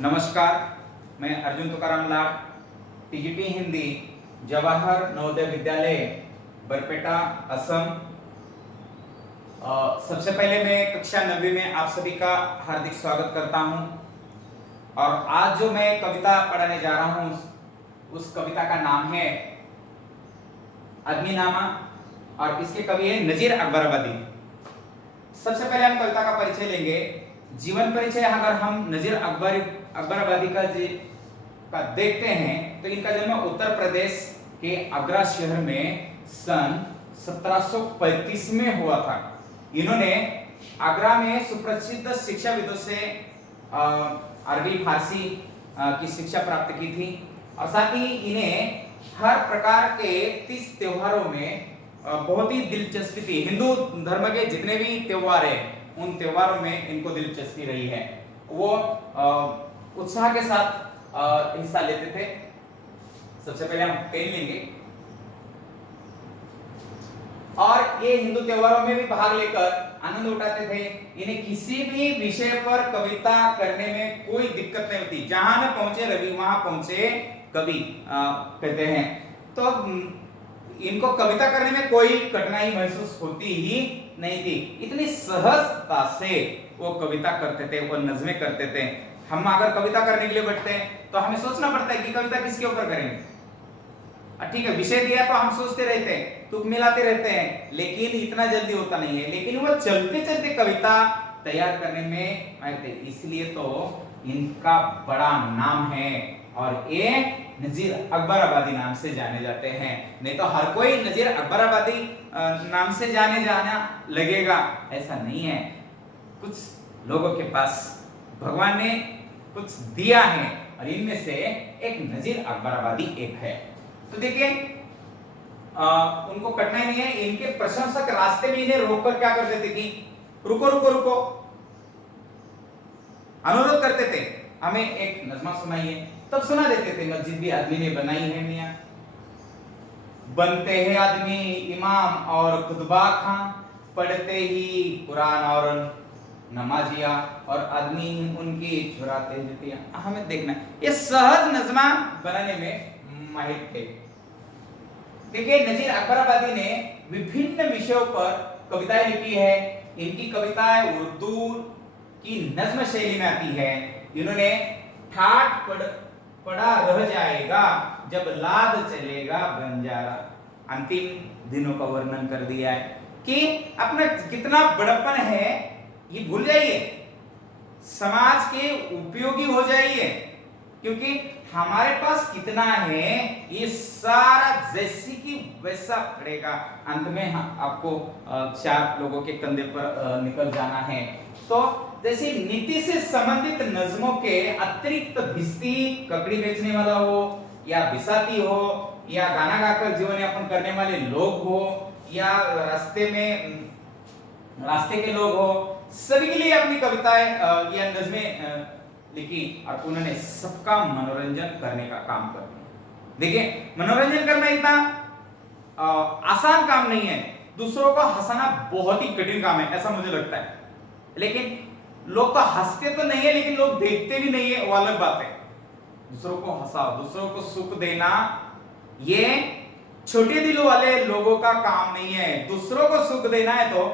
नमस्कार, मैं अर्जुन तुकाराम लाड, टीजीटी हिंदी, जवाहर नवोदय विद्यालय बरपेटा, असम। सबसे पहले मैं कक्षा 9वीं में आप सभी का हार्दिक स्वागत करता हूं। और आज जो मैं कविता पढ़ाने जा रहा हूं उस कविता का नाम है आदमीनामा और इसके कवि है नजीर अकबराबादी। सबसे पहले हम कविता का परिचय लेंगे। जीवन परिचय अगर हम नजीर अकबराबादी का देखते हैं तो इनका जन्म उत्तर प्रदेश के आगरा शहर में सन 1735 में हुआ था। इन्होंने आगरा में सुप्रसिद्ध शिक्षाविदों से अरबी फारसी की शिक्षा प्राप्त की थी और साथ ही इन्हें हर प्रकार के 30 त्योहारों में बहुत ही दिलचस्पी थी। हिंदू धर्म के जितने भी त्योहार हैं उन त्योहारों में इनको दिलचस्पी रही है। वो उत्साह के साथ हिस्सा लेते थे। सबसे पहले हम पेन लेंगे और ये हिंदू त्योहारों में भी भाग लेकर आनंद उठाते थे। इन्हें किसी भी विषय पर कविता करने में कोई दिक्कत नहीं होती। जहां न पहुंचे रवि वहां पहुंचे कवि कहते हैं। तो इनको कविता करने में कोई कठिनाई महसूस होती ही नहीं थी। इतनी सहजता से वो कविता करते थे, वो नज़में करते थे। हम अगर कविता करने के लिए बैठते हैं तो हमें सोचना पड़ता है कि कविता किसके ऊपर करेंगे। ठीक है, विषय दिया तो हम सोचते रहते हैं, तुक मिलाते रहते हैं, लेकिन इतना जल्दी होता नहीं है। लेकिन वो चलते चलते कविता तैयार करने में आए थे, इसलिए तो इनका बड़ा नाम है और ये नजीर अकबराबादी नाम से जाने जाते हैं। नहीं तो हर कोई नजीर अकबराबादी नाम से जाना लगेगा, ऐसा नहीं है। कुछ लोगों के पास भगवान ने कुछ दिया है और इनमें से एक नजीर अकबराबादी एक है। तो देखिए उनको कठिनाई नहीं है। इनके प्रशंसक रास्ते में इन्हें रोककर क्या करते थे कि रुको रुको रुको, अनुरोध करते थे, हमें एक नज़्मा सुनाइए। तब सुना देते थे। मस्जिद भी आदमी ने बनाई है मियां, बनते हैं आदमी इमाम और खुतबा खां, पढ़ते ही कुरान और नमाजिया और आदमी उनकी चुराते जुतियां। हमें देखना ये सहज नज़्मा बनाने में माहिर थे। देखिए नजीर अकबराबादी ने विभिन्न विषयों पर कविताएं लिखी है। इनकी कविताएं उर्दू की नज्म शैली में आती है। इन्होंने ठाठ पड़ा रह जाएगा जब लाद चलेगा बंजारा, अंतिम दिनों का वर्णन कर दिया है कि अपना कितना बड़प्पन है ये भूल जाइए, समाज के उपयोगी हो जाइए, क्योंकि हमारे पास कितना है ये सारा जैसी की वैसा पड़ेगा। अंत में आपको 4 लोगों के कंधे पर निकल जाना है। तो जैसे नीति से संबंधित नज़्मों के अतिरिक्त भिस्ती ककड़ी बेचने वाला हो या बिसाती हो या गाना गाकर जीवन यापन करने वाले लोग हो या रास्ते के लोग हो, सभी के लिए अपनी कविताएं या नज़्में लिखी और उन्होंने सबका मनोरंजन करने का काम कर दिया। देखिए मनोरंजन करना इतना आसान काम नहीं है। दूसरों को हंसाना बहुत ही कठिन काम है, ऐसा मुझे लगता है। लेकिन लोग तो हंसते तो नहीं है, लेकिन लोग देखते भी नहीं है, वो अलग बात है। दूसरों को हंसाओ, दूसरों को सुख देना ये छोटे दिल वाले लोगों का काम नहीं है। दूसरों को सुख देना है तो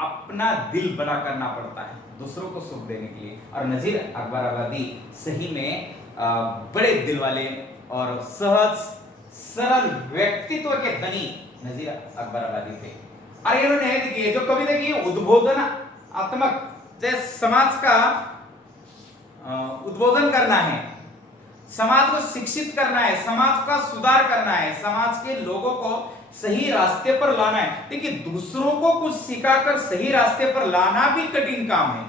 अपना दिल बड़ा करना पड़ता है दूसरों को सुख देने के लिए। और नजीर अकबराबादी सही में बड़े दिल वाले और सहज सरल व्यक्तित्व के धनी नजीर अकबराबादी थे। और इन्होंने देखिए जो कविता की उद्बोधनात्मक जैसे समाज का उद्बोधन करना है, समाज को शिक्षित करना है, समाज का सुधार करना है, समाज के लोगों को सही रास्ते पर लाना है। देखिए दूसरों को कुछ सिखाकर सही रास्ते पर लाना भी कठिन काम है।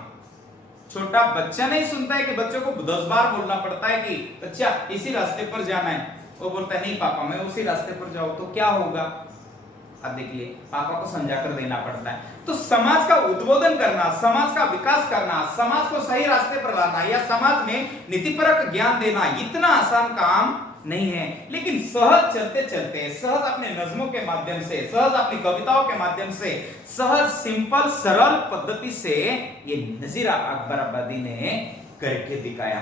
छोटा बच्चा नहीं सुनता है कि बच्चों को 10 बार बोलना पड़ता है कि बच्चा इसी रास्ते पर जाना है। वो बोलता है नहीं पापा मैं उसी रास्ते पर जाऊं तो क्या होगा। अब देखिए पापा को समझाकर देना पड़ता है। तो समाज का उद्बोधन करना, समाज का विकास करना, समाज को सही रास्ते पर लाना या समाज में नीतिपरक ज्ञान देना इतना आसान काम नहीं है। लेकिन सहज चलते चलते, सहज अपने नज़्मों के माध्यम से, सहज अपनी कविताओं के माध्यम से, सहज सिंपल सरल पद्धति से ये नजीर अकबराबादी ने करके दिखाया।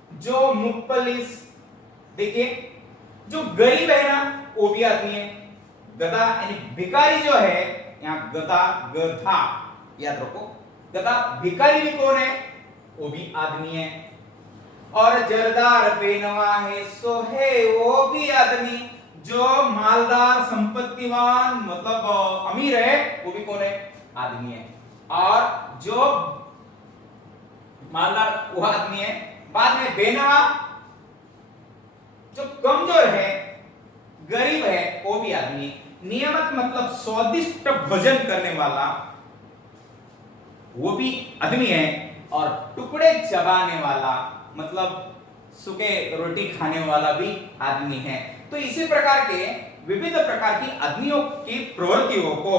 जो मुफल्लिस, देखिए जो गरीब है ना वो भी आदमी है। गधा यानी भिखारी जो है, यहाँ गधा गधा याद रखो, गधा भिखारी भी कौन है, वो भी आदमी है। और जरदार बेनवा है सो है वो भी आदमी। जो मालदार संपत्तिवान मतलब अमीर है वो भी कौन है, आदमी है। और जो मालदार वो आदमी है। बाद में बेनवा जो कमजोर है गरीब है वो भी आदमी है। नियमित मतलब स्वादिष्ट भोजन करने वाला वो भी आदमी है। और टुकड़े चबाने वाला मतलब सूखे रोटी खाने वाला भी आदमी है। तो इसी प्रकार के विविध प्रकार की आदमियों की प्रवृत्तियों को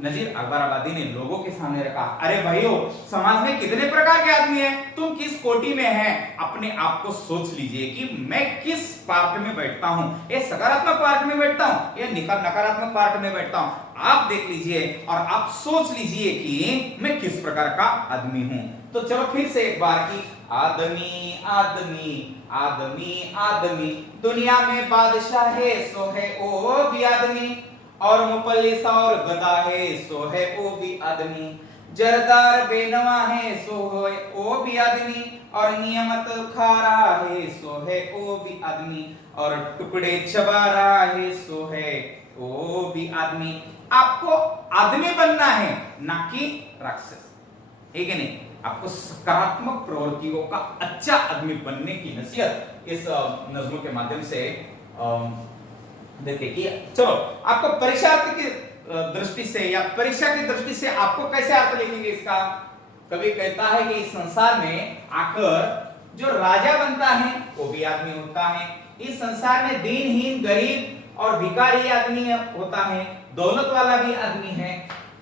नजीर अकबराबादी ने लोगों के सामने रखा। अरे भाइयों, समाज में कितने प्रकार के आदमी हैं, तुम किस कोटि में हैं, अपने आप को सोच लीजिए कि मैं किस पार्ट में बैठता हूं। ये सकारात्मक पार्ट में बैठता हूं या नकारात्मक पार्ट में बैठता हूं। आप देख लीजिए और आप सोच लीजिए कि मैं किस प्रकार का आदमी हूं। तो चलो फिर से एक बार की आदमी आदमी आदमी आदमी, दुनिया में बादशाह है सो है वो भी आदमी। और मुफल्लिस और गधा है सो है वो भी आदमी। जरदार बेनवा है सो है वो भी आदमी। और नियमत खा रहा है सो है वो भी आदमी। और टुकड़े चबा रहा है सो है वो भी आदमी। आपको आदमी बनना है ना कि राक्षस, ठीक है नहीं। आपको सकारात्मक प्रवृत्तियों का अच्छा आदमी बनने की नसीहत इस नज्मों के माध्यम से देखिए कि चलो आपको परीक्षार्थी की दृष्टि से या परीक्षा की दृष्टि से आपको कैसे अर्थ लिखेंगे इसका। कभी कहता है कि इस संसार में आकर जो राजा बनता है वो भी आदमी होता है। इस संसार में दीनहीन गरीब और भिखारी आदमी होता है। दौलत वाला भी आदमी है,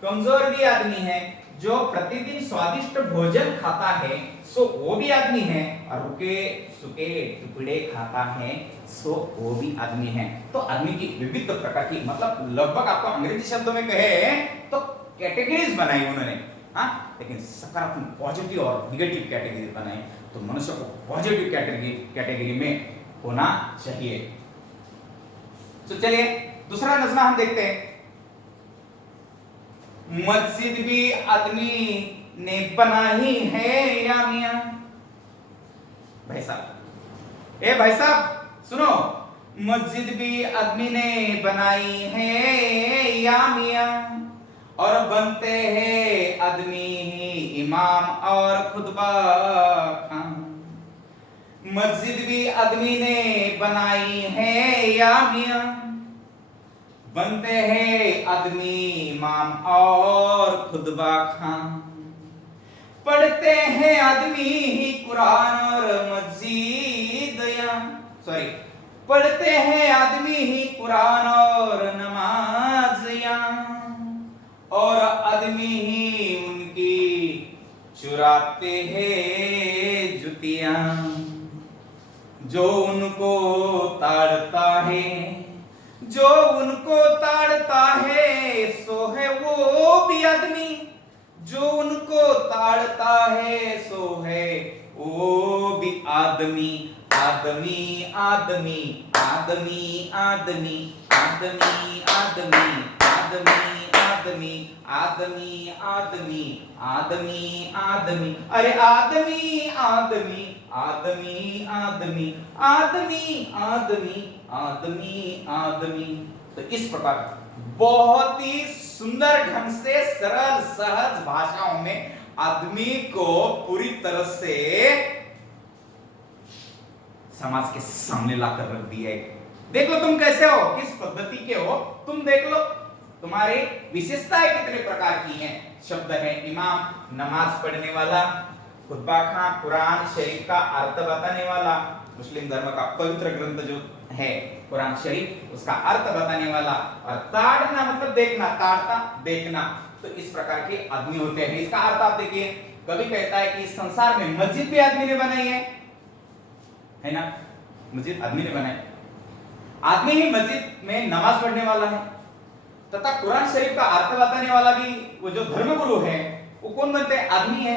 कमजोर भी आदमी है। जो प्रतिदिन स्वादिष्ट भोजन खाता है सो वो भी आदमी है। और रुके सुके टुकड़े खाता है सो वो भी आदमी है। तो आदमी की विविध प्रकार की मतलब लगभग आपको अंग्रेजी शब्दों में कहे तो कैटेगरीज बनाई उन्होंने, हाँ, लेकिन सकारात्मक पॉजिटिव और निगेटिव कैटेगरी बनाई। तो मनुष्य को पॉजिटिव कैटेगरी में होना चाहिए। तो चलिए दूसरा नज़्म हम देखते हैं। मस्जिद भी आदमी ने बनाई है या मियां। भाई साहब, ए भाई साहब सुनो, मस्जिद भी आदमी ने बनाई है या मियां। और बनते हैं आदमी ही इमाम और खुतबा खां। मस्जिद भी आदमी ने बनाई है या मियां। बनते हैं आदमी इमाम और खुतबा खां। पढ़ते हैं आदमी ही कुरान और मस्जिद या सॉरी पढ़ते हैं आदमी ही कुरान और नमाज या। और आदमी ही उनकी चुराते हैं जुतियां। जो उनको ताड़ता है, जो उनको ताड़ता है सो है वो भी आदमी। जो उनको ताड़ता है सो है वो भी आदमी। आदमी आदमी आदमी आदमी आदमी आदमी आदमी आदमी आदमी आदमी आदमी आदमी अरे आदमी आदमी आदमी आदमी आदमी आदमी आदमी आदमी। तो इस प्रकार बहुत ही सुंदर ढंग से सरल सहज भाषाओं में आदमी को पूरी तरह से समाज के सामने लाकर रख दिया है। देख लो तुम कैसे हो, किस पद्धति के हो, तुम देख लो तुम्हारी विशेषताएं कितने प्रकार की हैं। शब्द है इमाम, नमाज पढ़ने वाला, खुतबा खां, कुरान शरीफ का अर्थ बताने वाला, मुस्लिम धर्म का पवित्र ग्रंथ जो है कुरान शरीफ उसका अर्थ बताने वाला, और ताड़ना मतलब देखना, ताड़ता देखना। तो इस प्रकार के आदमी होते हैं। इसका अर्थ आप देखिए, कभी कहता है कि इस संसार में मस्जिद भी आदमी ने बनाई है ना, मस्जिद आदमी ने बनाई। आदमी ही मस्जिद में नमाज पढ़ने वाला है तथा कुरान शरीफ का अर्थ बताने वाला भी वो जो धर्मगुरु है वो कौन बनते हैं, आदमी है।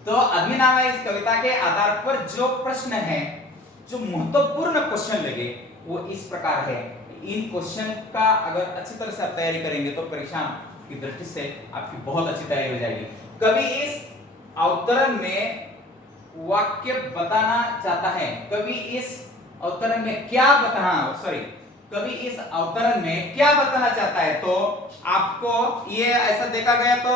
तो अग्निनामा इस कविता के आधार पर जो प्रश्न है, जो महत्वपूर्ण क्वेश्चन लगे वो इस प्रकार है। इन क्वेश्चन का अगर अच्छी तरह से आप तैयारी करेंगे तो परीक्षा की दृष्टि से आपकी बहुत अच्छी तैयारी हो जाएगी। कवि इस अवतरण में वाक्य बताना चाहता है, कवि इस अवतरण में क्या कवि इस अवतरण में क्या बताना चाहता है। तो आपको ये ऐसा देखा गया तो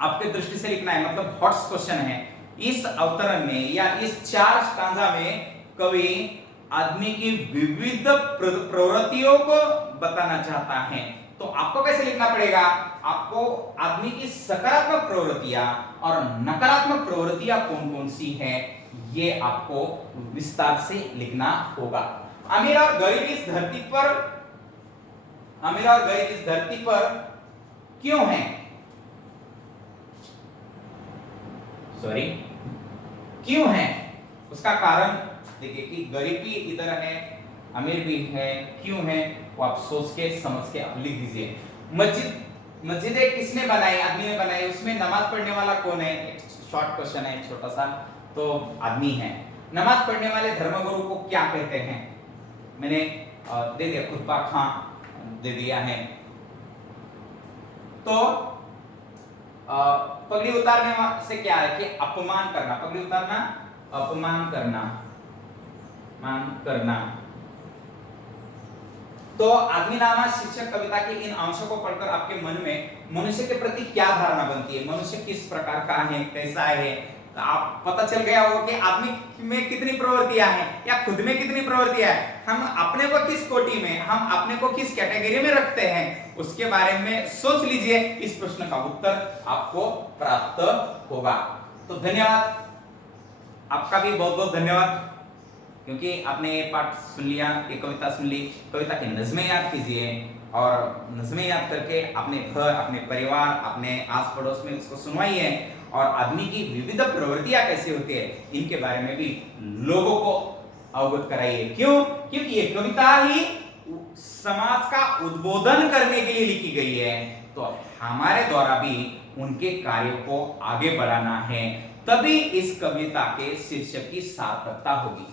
आपके दृष्टि से लिखना है, मतलब हॉट्स क्वेश्चन है। इस अवतरण में या इस 4 स्टांजा में कवि आदमी की विविध प्रवृत्तियों को बताना चाहता है। तो आपको कैसे लिखना पड़ेगा, आपको आदमी की सकारात्मक प्रवृत्तियां और नकारात्मक प्रवृत्तियां कौन कौन सी हैं ये आपको विस्तार से लिखना होगा। अमीर और गरीब इस धरती पर क्यों हैं, क्यों है, उसका कारण देखिए कि गरीब भी इधर है, अमीर भी है, क्यों है वो आप सोच के समझ के आप लिख दीजिए। मस्जिदें किसने बनाई, आदमी ने बनाई, उसमें नमाज पढ़ने वाला कौन है, एक शॉर्ट क्वेश्चन है छोटा सा, तो आदमी है। नमाज पढ़ने वाले धर्मगुरु को क्या कहते हैं, मैंने दे दिया, खुतबा खां दे दिया है। तो पगड़ी उतारने से क्या है कि अपमान करना, पगड़ी उतारना अपमान करना, मान करना। तो अग्निनामा शीर्षक कविता के इन अंशों को पढ़कर आपके मन में मनुष्य के प्रति क्या धारणा बनती है, मनुष्य किस प्रकार का है, कैसा है, तो आप पता चल गया होगा कि आदमी में कितनी प्रवृत्तियां हैं या खुद में कितनी प्रवृत्तियां हैं, हम अपने को किस कोटि में, हम अपने को किस कैटेगरी में रखते हैं, उसके बारे में सोच लीजिए। इस प्रश्न का उत्तर आपको प्राप्त होगा। तो धन्यवाद, आपका भी बहुत बहुत धन्यवाद, क्योंकि आपने ये पाठ सुन लिया, ये कविता सुन ली। कविता की नज़में याद कीजिए और नज़में याद करके अपने घर, अपने परिवार, अपने आस पड़ोस में उसको सुनवाइए और आदमी की विविध प्रवृत्तियां कैसी होती है इनके बारे में भी लोगों को अवगत कराइए। क्यों? क्योंकि ये कविता ही समाज का उद्बोधन करने के लिए लिखी गई है, तो हमारे द्वारा भी उनके कार्यों को आगे बढ़ाना है, तभी इस कविता के शीर्षक की सार्थकता होगी।